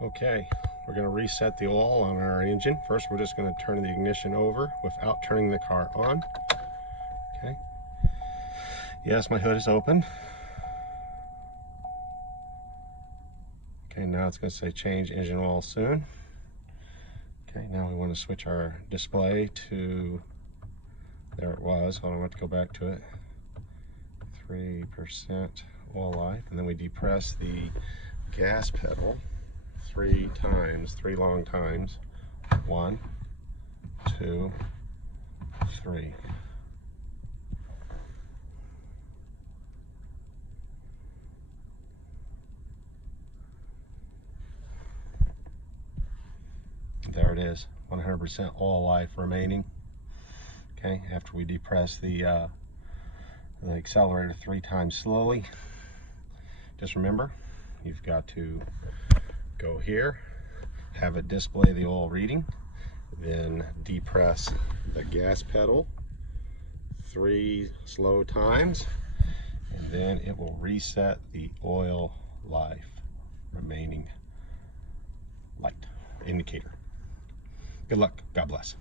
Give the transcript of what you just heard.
Okay, we're going to reset the oil on our engine. First, we're just going to turn the ignition over without turning the car on. Okay. Yes, my hood is open. Okay, now it's going to say change engine oil soon. Okay, now we want to switch our display to, there it was. Hold on, I have to go back to it. 3% oil life, and then we depress the gas pedal 3 times, 3 long times. 1, 2, 3. There it is, 100% oil life remaining. Okay, after we depress the accelerator 3 times slowly. Just remember, you've got to go here, have it display the oil reading, then depress the gas pedal 3 slow times, and then it will reset the oil life remaining light indicator. Good luck. God bless.